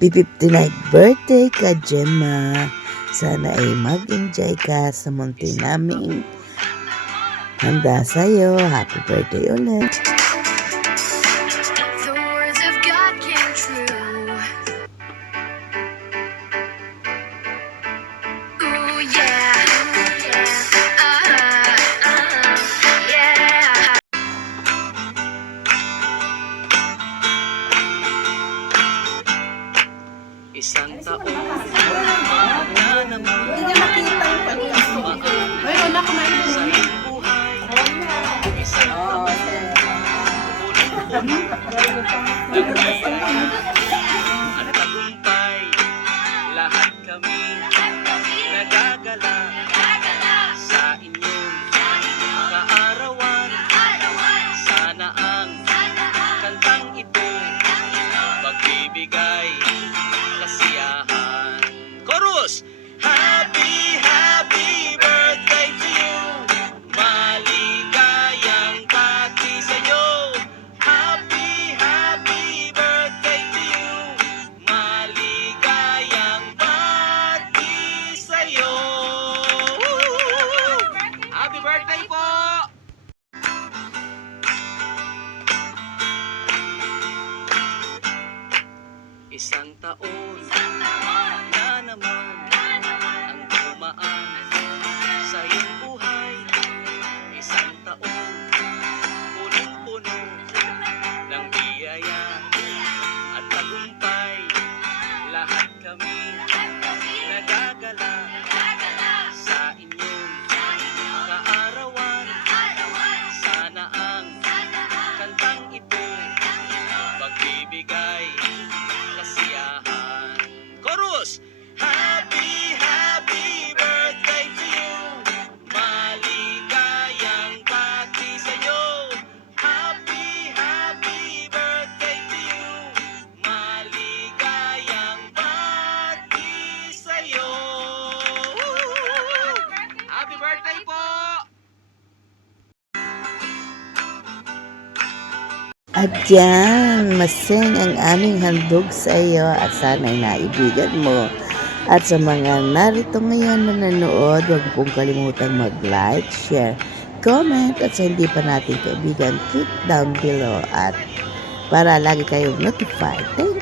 Happy 59th birthday ka, Gemma. Sana ay mag-enjoy ka sa munti naming handa sa'yo. Happy birthday ulit. The words of God came true. Ooh, yeah. Yeah. Isang taon na naman dumaan sa iyong buhay. Isang taon at tagumpay. Lahat kami nagagala sa inyong kaarawan. Sana ang kantang ito magbibigay kasiyahan. Chorus! Happy, happy birthday to you. Maligayang pati sa'yo. Happy, happy birthday to you. Maligayang pati sa'yo. Happy birthday po! Isang taon na naman ang dumaan sa iyong buhay. Isang taon punong-puno ng biyaya at tagumpay. Lahat kami nagagala sa inyong kaarawan. Sana ang kantang ito magbibigay kasiyahan. Chorus! Happy, happy birthday to you. Maligayang pati sa'yo. Happy, happy birthday to you. Maligayang pati sa'yo. Happy birthday po! At yan, masing ang aming handog sa iyo at sana'y naibigan mo. At sa mga narito ngayon na nanood, huwag pong kalimutang mag-like, share, comment at sa hindi pa natin kaibigan, click down below at para lagi kayong notified. Thank